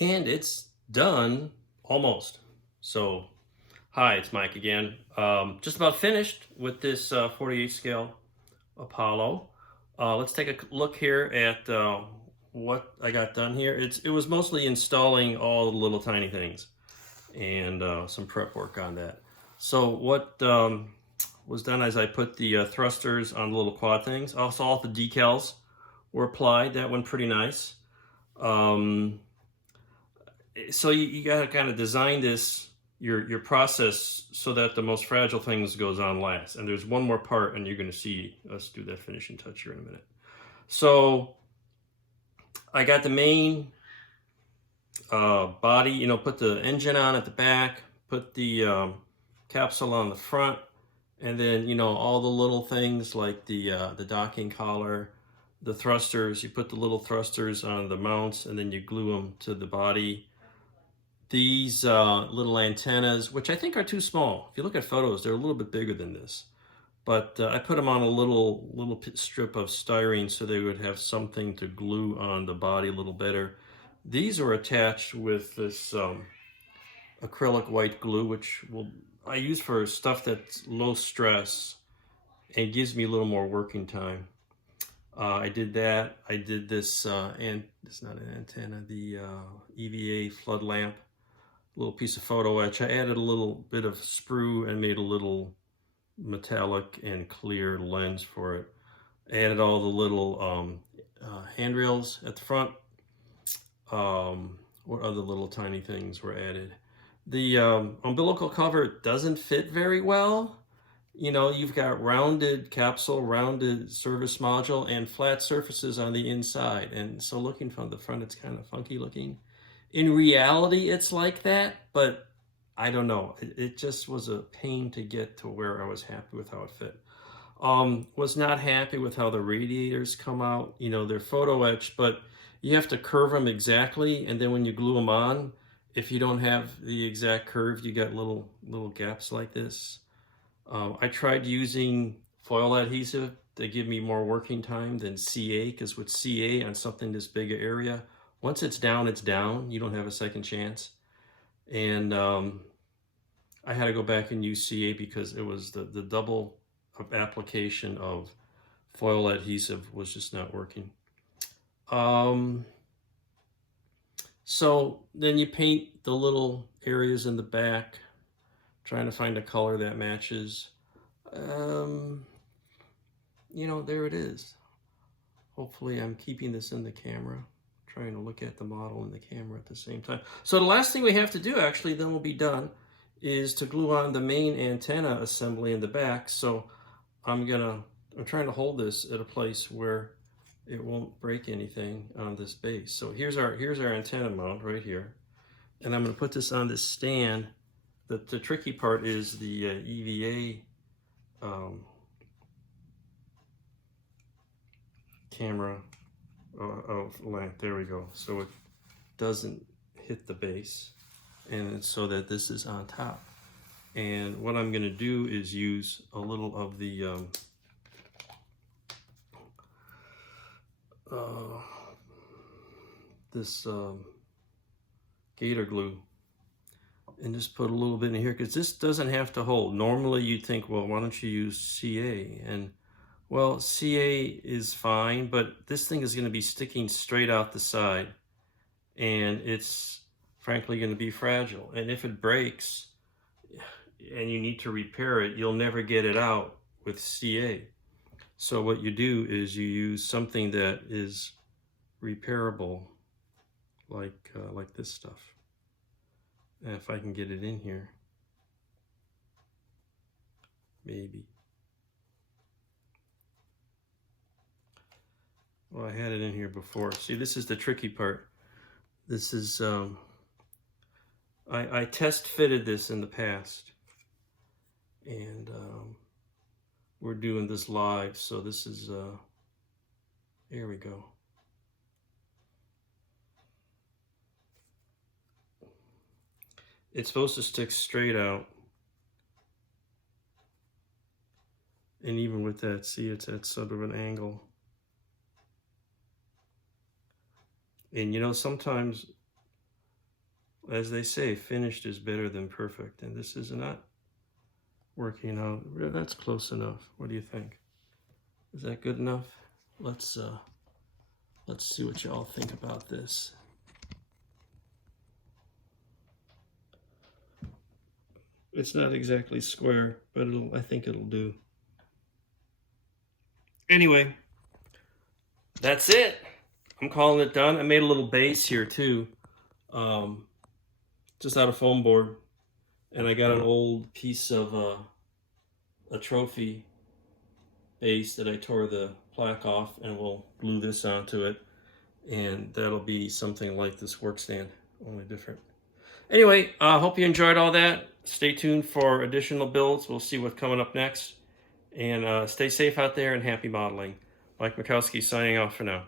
And it's done almost. So, hi, it's Mike again. Just about finished with this 48 scale Apollo. Let's take a look here at what I got done here. It was mostly installing all the little tiny things and some prep work on that. So what was done is I put the thrusters on the little quad things. Also, all the decals were applied. That went pretty nice. Um, so you got to kind of design this your process so that the most fragile things goes on last. And there's one more part, and you're going to see us do that finishing touch here in a minute. So I got the main body, put the engine on at the back, put the capsule on the front, and then all the little things like the docking collar, the thrusters. You put the little thrusters on the mounts, and then you glue them to the body. These little antennas, which I think are too small. If you look at photos, they're a little bit bigger than this. But I put them on a little strip of styrene so they would have something to glue on the body a little better. These are attached with this acrylic white glue, which I use for stuff that's low stress and gives me a little more working time. I did that. I did this, and it's not an antenna, the EVA flood lamp. Little piece of photo etch. I added a little bit of sprue and made a little metallic and clear lens for it. I added all the little handrails at the front. What other little tiny things were added? The umbilical cover doesn't fit very well. You've got rounded capsule, rounded service module, and flat surfaces on the inside. And so looking from the front, it's kind of funky looking. In reality, it's like that, but I don't know. It just was a pain to get to where I was happy with how it fit. Was not happy with how the radiators come out. They're photo etched, but you have to curve them exactly. And then when you glue them on, if you don't have the exact curve, you got little gaps like this. I tried using foil adhesive to give me more working time than CA, because with CA on something this big an area, once it's down, it's down. You don't have a second chance. And I had to go back and use CA because it was the double application of foil adhesive was just not working. So then you paint the little areas in the back, trying to find a color that matches. There it is. Hopefully I'm keeping this in the camera, trying to look at the model and the camera at the same time. So the last thing we have to do, actually, then we'll be done, is to glue on the main antenna assembly in the back. So I'm trying to hold this at a place where it won't break anything on this base. So here's our antenna mount right here. And I'm going to put this on this stand. The tricky part is the EVA camera lamp. There we go. So it doesn't hit the base, and so that this is on top. And what I'm going to do is use a little of the this gator glue, and just put a little bit in here, because this doesn't have to hold. Normally you'd think, well, why don't you use CA? And well, CA is fine, but this thing is going to be sticking straight out the side, and it's frankly going to be fragile. And if it breaks and you need to repair it, you'll never get it out with CA. So what you do is you use something that is repairable, like this stuff. And if I can get it in here, maybe. Well, I had it in here before. See, this is the tricky part. This is, I test fitted this in the past, and we're doing this live. So this is, here we go. It's supposed to stick straight out. And even with that, see, it's at sort of an angle. And sometimes as they say, finished is better than perfect, and this is not working out. That's close enough. What do you think? Is that good enough? Let's see what y'all think about this. It's not exactly square, but I think it'll do. Anyway, that's it. I'm calling it done. I made a little base here too, just out of foam board, and I got an old piece of a trophy base that I tore the plaque off, and we'll glue this onto it, and that'll be something like this work stand, only different. Anyway, I hope you enjoyed all that. Stay tuned for additional builds. We'll see what's coming up next. And stay safe out there and happy modeling. Mike Mikowski signing off for now.